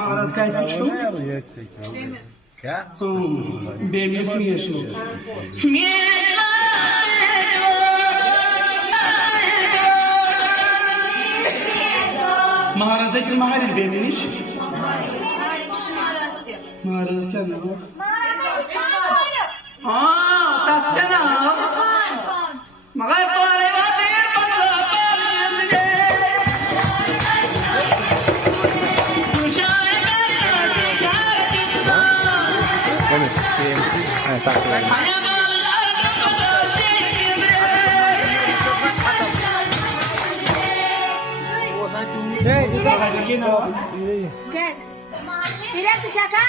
महाराज काय पूछो क्या बेबी नहीं है महाराज देखील महाराज बेबी महाराज क्या नाव तात्या नाव मग Guys, tidak bisa kah?